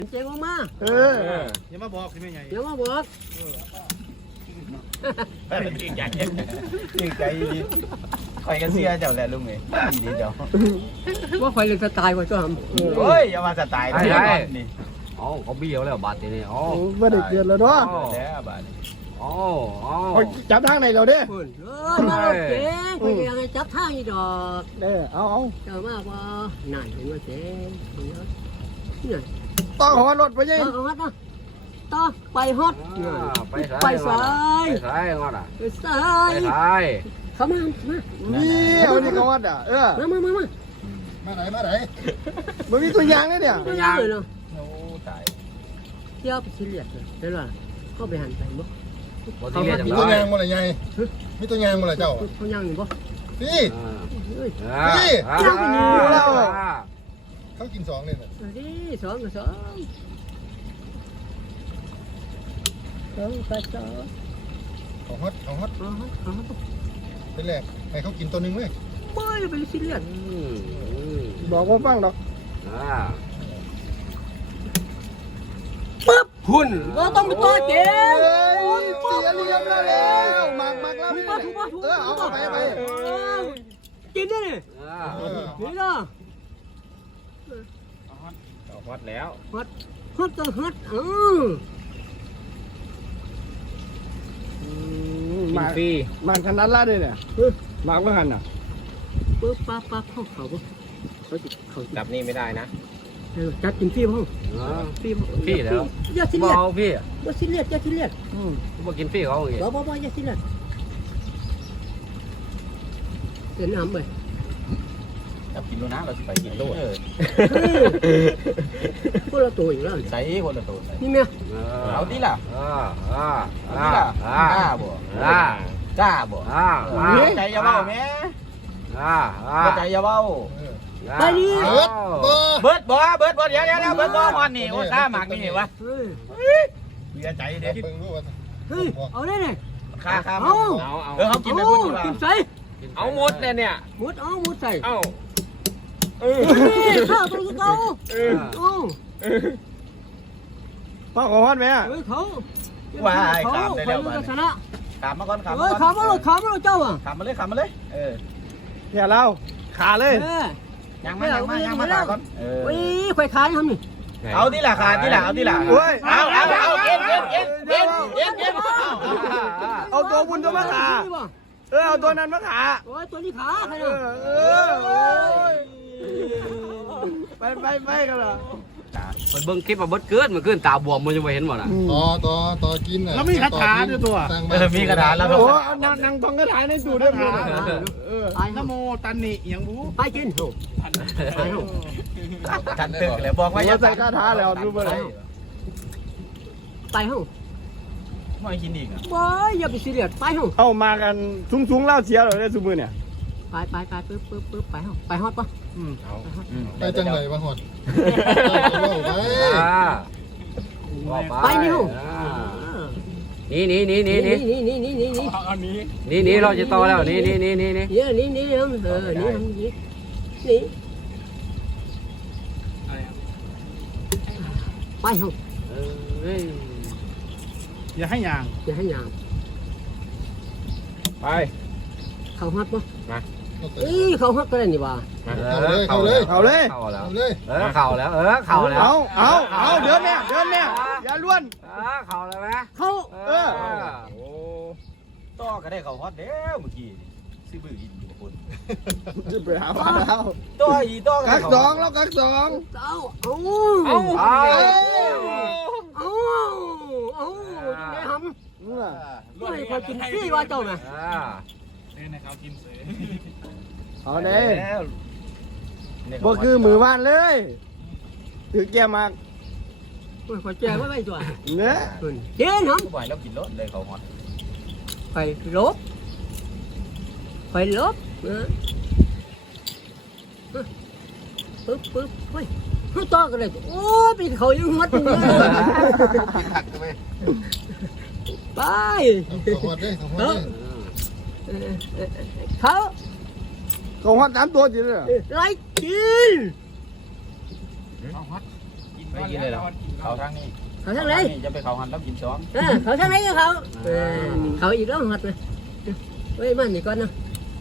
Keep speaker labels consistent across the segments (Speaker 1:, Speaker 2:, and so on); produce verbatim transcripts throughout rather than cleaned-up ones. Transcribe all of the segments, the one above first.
Speaker 1: เจ๊งมา
Speaker 2: เออ
Speaker 3: อย่ามาบอกสิแม่ใหญ่
Speaker 1: อย่ามาบอก
Speaker 3: เป็นจริงใจจริงใจดีคอยกันเสียเจ้าแหละลุงเอ๋ดีเจ้า
Speaker 1: ว่าใครเลยจะตายกว่าเจ้าหำ
Speaker 3: เฮ้ยอย่ามาจะตายนะนี่
Speaker 4: อ๋อเขาเบี้ยวแล้วบาดนี้อ๋อ
Speaker 2: ไม่ได้เกินแล้วเนาะ
Speaker 3: แล้วบาด
Speaker 4: อ๋อ
Speaker 2: จับทางไหนเราเด้อ
Speaker 1: เออมาเจ๊งไปยังไงจับทางอีดอก
Speaker 2: เด้อเอาเอา
Speaker 1: เจ้ามากว่าไหนเห็นว่าเจ๊งนี่
Speaker 2: ต่อหัวรถไปยัง
Speaker 1: ต่อฮอตนะต่อไปฮอต
Speaker 4: ไป
Speaker 1: ไป
Speaker 4: สา
Speaker 1: ย
Speaker 4: ไปสายงอดอ่ะ
Speaker 1: ไปสา
Speaker 4: ยไปสาย
Speaker 1: เข้ามามา
Speaker 2: นี่เอานี่เขาวัดอ่ะเออ
Speaker 1: มามามามา
Speaker 3: มาไหนมาไหน
Speaker 2: มันมีตัวอย่างเนี่ย
Speaker 1: ตัวยางเลยเนาะ
Speaker 3: โอ้ตาย
Speaker 1: เที่ยวไปชิ้นเลียดเลยได้หรอเข้าไปหันไปบ่
Speaker 3: มีตัวยางมั้งอะไรไงมีตัวยางมั้งอะไรเจ้า
Speaker 1: เขายางอยู่บ่
Speaker 3: พี่
Speaker 1: พี่ยางไปนี่
Speaker 3: เราเขากินสองเลยนะ
Speaker 1: ดิสองกับสองสองไปสอง
Speaker 3: ของฮอตของฮอต
Speaker 1: ของฮอตของฮอต
Speaker 3: เป็นแรกให้เขากินตัวนึงเลย
Speaker 1: ไม่ไปชิ้นเลียด
Speaker 2: บอกว่าฟังดอก
Speaker 1: ปึ๊บหุ่นก็ต้องเป็นตัวเจ๋ง
Speaker 2: เสียเรียบแล้วมากมากแล้วเออเอาไปไป
Speaker 1: กินได้เลยนี่เนาะ
Speaker 4: ฮอตแล้ว
Speaker 1: ฮอตฮอตก็ฮอตเออ
Speaker 2: มาฟรีมันขนาดละเลยเนี่ยมาก็หันอ่ะ
Speaker 1: ปึ๊บปั๊บปั๊บเข้าเขาเขาจิเขา
Speaker 4: จับนี่ไม่ได้นะ
Speaker 1: จัดกินฟรีพ่อฟรี
Speaker 4: ฟรีแล้ว
Speaker 1: อย่าซีเรียส
Speaker 4: พี่
Speaker 1: อย่าซีเรียสอย่าซีเรียส
Speaker 4: อืมมากินฟรีเขาอีก
Speaker 1: บ่บ่บ่อย่าซีเรียสเห็นน้ำไหม
Speaker 3: จับกินแล้วนะเราจะไปกินโลด
Speaker 1: พวกเราตัวอยู่แล้ว
Speaker 3: ใส่คนละตัว
Speaker 1: นี่เมีย
Speaker 3: เอาดิล่ะ
Speaker 4: อ่าอ่า
Speaker 3: เอาดิล่ะกล้าบ่
Speaker 4: อ่
Speaker 3: ากล้าบ่
Speaker 4: อ่า
Speaker 3: ใจอย่าเบ้าแม่
Speaker 4: อ่าอ่า
Speaker 3: ใจอย่าเบ้า
Speaker 1: ไปดิ
Speaker 3: เบิร์ดบ่เบิร์ดบ่เดี๋ยวเดี๋ยวเบิร์ดบ่มอนนี่โอ้ตาหมักนี่วะเบียใจเด็ก
Speaker 1: เฮ้ยเอาได้เลย
Speaker 3: ข้าข้าเอาเออเขากินไปพูดดีกว่า
Speaker 1: กินใส่
Speaker 4: เอาหมดเลยเนี่ย
Speaker 1: หมดเอาหมดใส่
Speaker 4: เอา
Speaker 1: เออข้าวตัวเขาเออเอา
Speaker 2: ป้าของฮอดไหมอ่ะ
Speaker 1: เฮ้ยเขา
Speaker 3: ว้ายขามได้แล้วบ้าน
Speaker 1: ชนะ
Speaker 3: ขามมาก่อนขาม
Speaker 1: เฮ้ยขามมาเลยขามมาเลยเจ้าอ่ะ
Speaker 3: ขามมาเลยขามมาเลยเออ
Speaker 2: เนี่ยเราขาเลย
Speaker 3: ยังไม่ยังไม่ยังไม่ขาก่อน
Speaker 1: เฮ้ยควายขายทำนี่
Speaker 3: เอาที่ละขาที่ละเอาที่ละเอาเอาเอาเอ็นเอ็นเอ็นเอ็นเอ็นเอ็น
Speaker 2: เอาตัวบุญตัวมาขาเออเอาตัวนั้นมาขา
Speaker 1: โอ้ยตัวนี้ขาใครเ
Speaker 2: ออเออไปไปไปกันเหรอ
Speaker 4: ไปเบิ้งคลิปมาเบิ้งเกิดมาขึ้นตาบวมมันจะไปเห็นหมดอ่ะ
Speaker 3: ต่อต่อต่อกินอ่ะ
Speaker 2: แล้วมีคาถาด้วยตัว
Speaker 3: เออมีคาถาแล้ว
Speaker 2: โอ้นั่งนั่งท่องคาถาในสูตรด้วยมั้ยเออน
Speaker 1: โม
Speaker 2: ตันนี่ยังบู
Speaker 1: ไปกินโหไปโห
Speaker 3: กันตึกเลยบอกว่า
Speaker 2: อย่าใส่คาถาแล้วดูไปเลย
Speaker 1: ไปโห
Speaker 3: ไม่กินอีกอ่ะ
Speaker 1: ว้ายอย่าไปซีเรียสไปโห
Speaker 2: เอามากันซุ้งซุ้งเล่าเสียเลยได้ซูมือเนี่ย
Speaker 1: ไปไปไปปึ๊บปึ๊บปึ๊บไปโหไปฮอตปะ
Speaker 3: ไปจังไรวะฮอต
Speaker 1: ไปนี่โห
Speaker 4: นี่นี่นี่นี่นี่
Speaker 1: นี่นี่นี่นี่นี่
Speaker 2: อันนี้
Speaker 4: นี่นี่เราจะโตแล้วนี่นี่นี่นี่นี่
Speaker 1: นี่นี่นี่เออนี่นี่นี่ไปโห
Speaker 2: อย่าให้ยาง
Speaker 1: อย่าให้ยาง
Speaker 4: ไป
Speaker 1: เขาฮอตปะ
Speaker 4: มา
Speaker 1: เอ้ยเขาฮอตก็ได้นี่ว่า
Speaker 3: เขาเลยเขาเลย
Speaker 2: เขาเลย
Speaker 4: เขาแล้วเออเขาแล้วเออเขาแล้ว
Speaker 2: เอาเอาเอาเดินเนี่ยเดินเนี่ยอย่าล้วน
Speaker 4: เออเขาแล้วไหม
Speaker 1: เขา
Speaker 2: เออ
Speaker 3: โอ้ต่อก็ได้เขาฮอตเด้อเมื่อกี้ซื้อบื้อกินอยู่คน
Speaker 2: จะไปหาปลาแล้ว
Speaker 3: ต่ออีต่อ
Speaker 2: กักสองแล้วกักสอง
Speaker 1: เอาเอา
Speaker 4: เอา
Speaker 1: เอาเอาเอาได้ทำไม่พอกินพี่ว่าเจ้าไหม
Speaker 2: เนี่ยเขากินเสยเอาเด้บ่คือมือวานเลยถือแก้มาก
Speaker 1: ไม่พอแจ้ไม่ไม่ตัว
Speaker 2: เนี่ย
Speaker 1: เจ๊นห
Speaker 3: ำบ่อยแล้วกินรถเลยเขาฮอต
Speaker 1: ไปลบไปลบปึ๊บปึ๊บเฮ้ยเขาต่อกันเลยโอ้ปีเขายังมัดอยู่เลยไป
Speaker 3: เขาฮอตเลยเขาฮอตเลย
Speaker 1: เขา
Speaker 2: เขาฮอตสามตัวจริงเลย
Speaker 1: ไรกิน
Speaker 3: เขาฮอตกินไม่กินเลยหรอเขาทางนี้
Speaker 1: เขาทางไหน
Speaker 3: จะไปเขาหันแล้วกินสอง
Speaker 1: เออเขาทางไหนเขาเออเขาอีกแล้วหัดเลยเฮ้ยมันนี่ก่อนนะ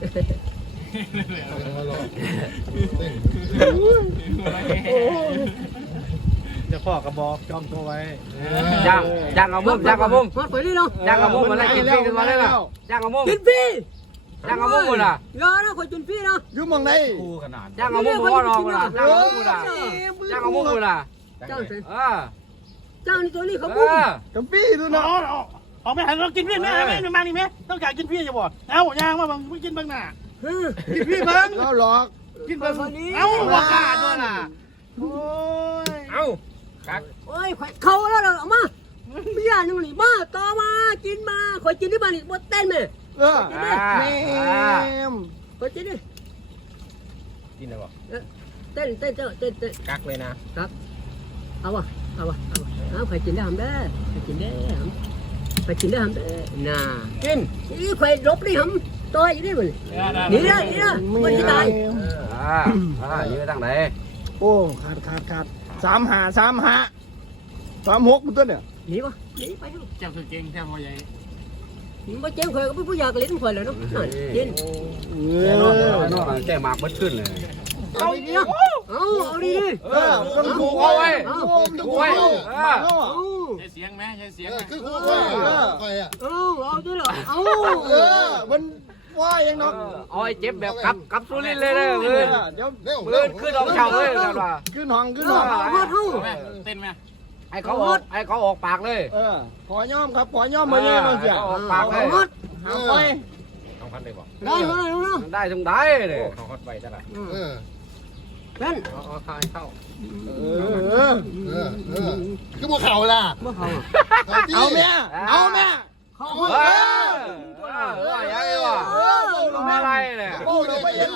Speaker 2: จะพ่อกระบอกจ้องตัวไว้
Speaker 4: ย่างย่างเอามุมย่างเอามุม
Speaker 1: หัดไปนี่เนาะ
Speaker 4: ย่างเอามุมมาไล่กินฟรีกันมาเลยล่ะย่างเอามุม
Speaker 1: กินฟรี
Speaker 4: ย่างเอามุมล่ะ
Speaker 1: ยอนะคนกินฟรีนะ
Speaker 2: ยุ่มองได้
Speaker 3: คู่ขนาด
Speaker 4: ย่างเอามุมมาลองล่ะย่างเอามุมล่ะย่างเอามุมล่ะ
Speaker 1: เจ้าสิ
Speaker 4: เออ
Speaker 1: เจ้านี่ตัวนี้เขา
Speaker 4: เอ
Speaker 1: บุ้ม
Speaker 4: อ
Speaker 2: กัปี้ดูนะ
Speaker 5: เอาเอาเอาไปหันเรากินพี่แม่แม่แม่มานี่แม่ต้องการกินพี่จะบอกเอาย่างมาบังไม่กินบังหน้ากินพี่บัง
Speaker 2: เราหลอก
Speaker 5: กินบังเอาว่ากาด้วยล่ะโอ้ย
Speaker 3: เอ้า
Speaker 1: โอ้ยเขาแล้วเราเอามาเบี้ยนึงนี่มาต่อมากินมาคอยกินที่บ้านนี่บดเต้นไหม
Speaker 2: เออแม่ม
Speaker 1: คอยกินดิ
Speaker 3: กินเลยบ่
Speaker 1: เต้นเต้นเจ้าเต้นเต้น
Speaker 3: กักเลยนะ
Speaker 1: เอาวะเอาวะเอาวะเอาใครกินได้ทำได้ใครกินได้ทำใครกินได้ทำได้น่า
Speaker 3: กิน
Speaker 1: นี่ใครลบนี่ทำตัวอย่างนี้มันนี่นะนี่นะมันจะตาย
Speaker 4: อ่าอ่ายืนตั้งไหน
Speaker 2: โอ้ขาดขาดขาดสามหาสามหาสามหกมันตัวเนี่ย
Speaker 1: หนีปะหนีไปเถอะ
Speaker 5: เจ้าสุดเก่งแค่พอใหญ่
Speaker 1: มาเจ้าใครก็ไม่ผู้อยากเล่นใครเลยเนาะนั่นกิน
Speaker 2: เอ
Speaker 4: แก
Speaker 2: อ
Speaker 4: นอนแกหมากมันขึ้นเลย
Speaker 1: เอาดีนะเอาเอาดีดิ
Speaker 2: เออต้องถูก
Speaker 4: เอาไว้
Speaker 2: เอา
Speaker 4: ถูกไว้เออ
Speaker 1: เอา
Speaker 5: ใช้เสียงไหมใช้เสียง
Speaker 6: คือคู่ควายควายอ่ะ
Speaker 1: เอาเอาดิเหรอเอา
Speaker 2: เออมันว่ายังเนาะ
Speaker 4: เอาไอ้เจ็บแบบกับกับสุรินเลยเลยเออ
Speaker 2: เดี๋ยว
Speaker 6: เร็ว
Speaker 4: เลื่อนขึ้นดอกเฉาเลยนะว่า
Speaker 2: ขึ้นห้องขึ้น
Speaker 1: เอา
Speaker 2: ห้อง
Speaker 1: เอาเอา
Speaker 5: เต้นไหม
Speaker 4: ไอ้เขาออกไอ้เขาออกปากเลย
Speaker 2: เออขอย่อมครับขอย่อมมาเนี่ยมาเสีย
Speaker 4: ออกปากเลย
Speaker 1: เอา
Speaker 2: หาไป
Speaker 3: เอาพันเลยบ่
Speaker 1: ได้ไหมเอาเนาะ
Speaker 4: ได้ทั้งได้เลย
Speaker 3: เขาฮอตไปจ้ะล่ะ
Speaker 6: เออ
Speaker 1: เป็น
Speaker 3: เอาเอาเข้าเข้า
Speaker 2: เออเออ
Speaker 6: เออเออคือพวกเขาล่ะ
Speaker 1: บ่เขา
Speaker 2: เอาแม่เอาแม่
Speaker 1: เขา
Speaker 4: เออเออยังไงวะอะไรเนี่ย
Speaker 2: โอ้เราไปยัง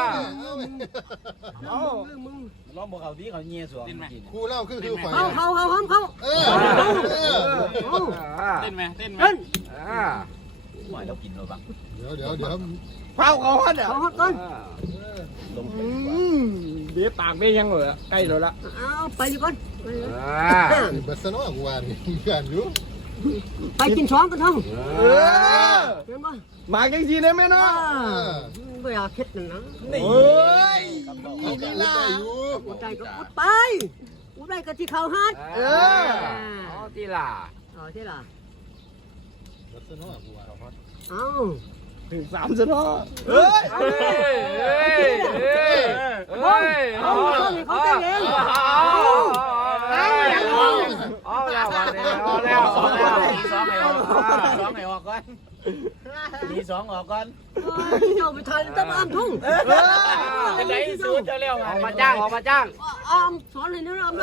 Speaker 6: เอา
Speaker 1: มึง
Speaker 3: ล้อมบ่เขาดีเขาเงียสวงกิน
Speaker 6: คู่เล่าคือคือควาย
Speaker 1: เขาเขาเขาเขา
Speaker 6: เออเออ
Speaker 5: เต้นไหมเต้นไหม
Speaker 1: เป็น
Speaker 4: อ่า
Speaker 3: หน่อยเรากินเราบ้าง
Speaker 6: เดี๋ยวเดี๋ยวเดี๋ยว
Speaker 2: เผาเขาฮัดอ่ะ
Speaker 1: เขาฮอตต้น
Speaker 3: ลง
Speaker 2: อืมเดี๋ยวปากไม่ยังเลยใกล้แล้วละ
Speaker 1: เอาไปดีก่อน
Speaker 4: อ่า
Speaker 6: บัสนอกูวานกันอยู่
Speaker 1: ไปกินช้อนกันทั้ง
Speaker 2: เออ
Speaker 1: เห็นไหม
Speaker 2: มาจังสีได้ไหมเนาะ
Speaker 1: ไม่อยากคิดนะนะ
Speaker 2: เฮ้ย
Speaker 6: เขาจะรู้ได้อยู่
Speaker 1: อุดได้ก็อุดไปอุดได้ก็ที่เขาฮัด
Speaker 4: เออเอาที่ล่ะ
Speaker 1: เอาที่ล่ะ
Speaker 6: บัสนอกูวาน
Speaker 1: เอา
Speaker 2: ถึงสามซะเนาะเฮ้ย
Speaker 4: เฮ้ยเฮ้ยเฮ้ยเฮ้ยเอาเอาเอาเอาแล้วเอาแล้วเอาแล้ว
Speaker 3: มีสองไอ้ออกสองไอ้ออกก่อนมีสองออกก่อน
Speaker 1: เจ้าไปทานตะบามทุ่ง
Speaker 3: จะได้สูตรจะเร็ว
Speaker 4: ออกมาจ้างออกมาจ้าง
Speaker 1: อามสอนเลยนะอามนะ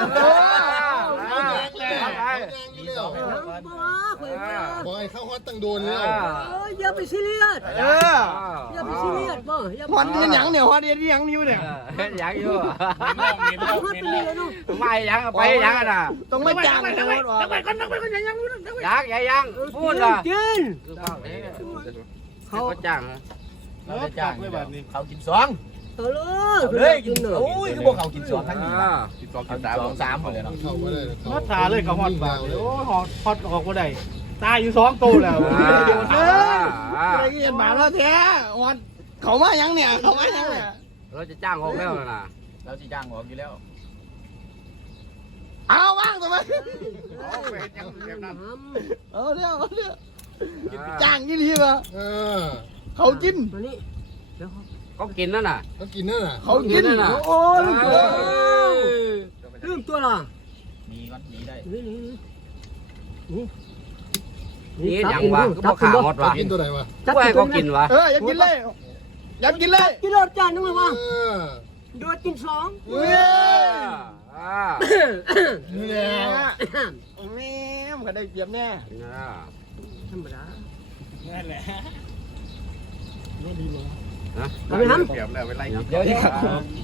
Speaker 3: มีสองไอ้ออกก่อน
Speaker 1: บ้าคุย
Speaker 6: บอยเข้าฮอตตั้งโดนแล้ว
Speaker 1: อย่าไปซีเรียส
Speaker 2: เออ
Speaker 1: อย่าไปซีเรียสบ่อย่า
Speaker 2: ฮอดเดียนหยังเนี่ยฮอดเดียนหยังนิ้วเนี่ย
Speaker 4: อยากอยู่
Speaker 5: มินแล้ว
Speaker 1: ฮัด
Speaker 5: มิน
Speaker 1: ไป
Speaker 5: แล้ว
Speaker 1: เลยเนาะ
Speaker 4: ไม่ยังไปยังน่ะ
Speaker 2: ต้องไม่จ้างนะฮอดออก
Speaker 5: ไปก่อนไปก่อนยังยัง
Speaker 4: ยังยังพูดล่ะ
Speaker 1: กิน
Speaker 4: เขาจ้าง
Speaker 3: เราจะจ้างเขากินสอง
Speaker 1: เอาเลย
Speaker 3: เลยกินโอ้ยคือพวกเขากินสองทั้งนี้
Speaker 4: กินสอง
Speaker 3: เขา
Speaker 4: กิน
Speaker 3: สา
Speaker 4: สาม ม
Speaker 3: สองสามหมดเลยเนาะ
Speaker 6: เข้ามาเลย
Speaker 5: มาทาเลยเขาฮอตบาโอ้ฮอตฮอตออกก็ได้ตายอยู่สองตัวแล้ว
Speaker 2: เฮ้ยอะไรเงี้ยบาแล้วแท้ฮอดเขามาหยังเนี่ยเขามาหยังเนี่ย
Speaker 4: เราจะจ้างออกแล้วนะ
Speaker 3: เราจะจ้างออกอยู่แล้ว
Speaker 2: เอาว่างทำไมเอาเดี๋ยวเอาเดี๋ยวจ้างยี่ลีป่ะ
Speaker 6: เออ
Speaker 2: เขากิน
Speaker 1: มานี่เดี๋ยว
Speaker 4: เขากินนั่นน่ะ
Speaker 6: เขากินนั่นน่ะ
Speaker 2: เขากินโอ้ย
Speaker 1: ลืมตัวล่ะ
Speaker 3: มีก่อนมีได้
Speaker 1: นี่นี่
Speaker 4: นี่ยังวะก็บอกขาหมดวะ
Speaker 6: กินตัวไหนวะ
Speaker 4: ผู้ใครเขากินวะ
Speaker 2: เอออยากกินเลยอยากกินเลย
Speaker 1: กินรสจานนึงเลยว่า
Speaker 6: เออ
Speaker 1: โดดกินสอง
Speaker 2: เว้ย
Speaker 4: อ่า
Speaker 2: นี่แหละแม่มันก็ได้เปรียบแน่
Speaker 1: ธรรมดา
Speaker 5: นั่นแหละ
Speaker 1: เอาไปทำ
Speaker 3: เดี๋ยวแล้วไปไล่เดี๋ยวที่ขับ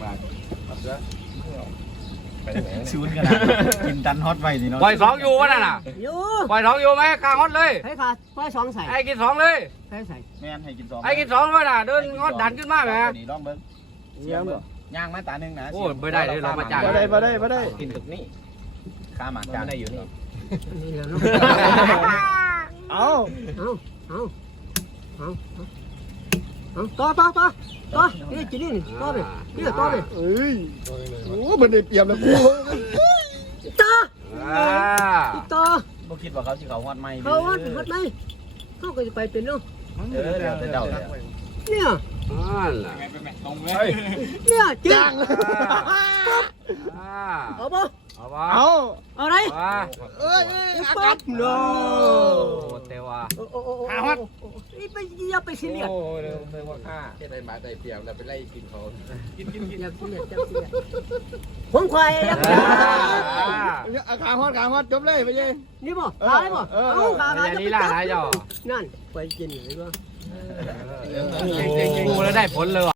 Speaker 3: ชูนกันนะกินดันฮอตไว้สิเนาะ
Speaker 4: ปล่อยสองอยู่วะนั่นน่ะ
Speaker 1: อยู่
Speaker 4: ปล่อยสองอยู่ไหมกลางฮอตเลย
Speaker 1: ให้ขาดไปสองใส่
Speaker 4: ไอ้กินสองเลย
Speaker 1: ให้ใส่
Speaker 3: แม่นให้กินสอง
Speaker 4: ไอ้กินสองเลยน่ะเดินงอดดันขึ้นมาแหม
Speaker 3: นี่ลองเบิ้งเสียงเบิ้งย่างมาตาหนึ่งนะ
Speaker 4: โอ้ยไม่ได้เลยเรามาจ่าย
Speaker 2: มาได้มาได้มาได้
Speaker 3: กินตึกนี่ข้าหมากจางได้อยู่นี่
Speaker 1: นี่แหละเนาะ
Speaker 2: เอา
Speaker 1: เอาเอาเอาเอาต่อต่อต่อต่อนี่กินนี่ต่อไปนี่ต่อไป
Speaker 2: เอ้ย
Speaker 6: ตัวยังไง
Speaker 2: โอ้
Speaker 6: วะ
Speaker 2: มันได้เปรียบแล้วกู
Speaker 1: ต่อ
Speaker 3: อ่า
Speaker 1: ต่อ
Speaker 3: บ่คิดว่าเขาสิเขาฮอดไม่
Speaker 1: เขาว่าเป็นวัดไหมเขาก็จะไปเป็นเนาะ
Speaker 3: เออเดี๋ยวจะเดาเลย
Speaker 1: เนี่ย
Speaker 4: อ่าล่ะ
Speaker 1: เนี่ยจริง
Speaker 4: อ่า
Speaker 1: เอาบ่
Speaker 4: เอาวะ
Speaker 2: เอา
Speaker 1: เอาไร
Speaker 4: ว่า
Speaker 2: เอ้ย
Speaker 1: ปั๊บเนาะ
Speaker 4: โอ้เตว่า
Speaker 1: โอ้โอ้โอ้นี่ไปอย่าไปซีเรียส
Speaker 4: โอ้เดี๋ยวเพิ่งว่าฆ่า
Speaker 3: เฮ็ดได้มาได้เปรียบแล้วไปไล่กินเขา
Speaker 1: อย่าซีเรียสอย่าซีเรียสผมควายแล้ว
Speaker 2: อาขาฮอดขาฮอดจบเลยไปเลย
Speaker 1: นี่บ่ตายบ่เอาตาย
Speaker 4: อย่าลีลาหลายจ่อ
Speaker 1: นั่นไปกินเลยบ่
Speaker 4: กูแล้วได้ผลเลยว่ะ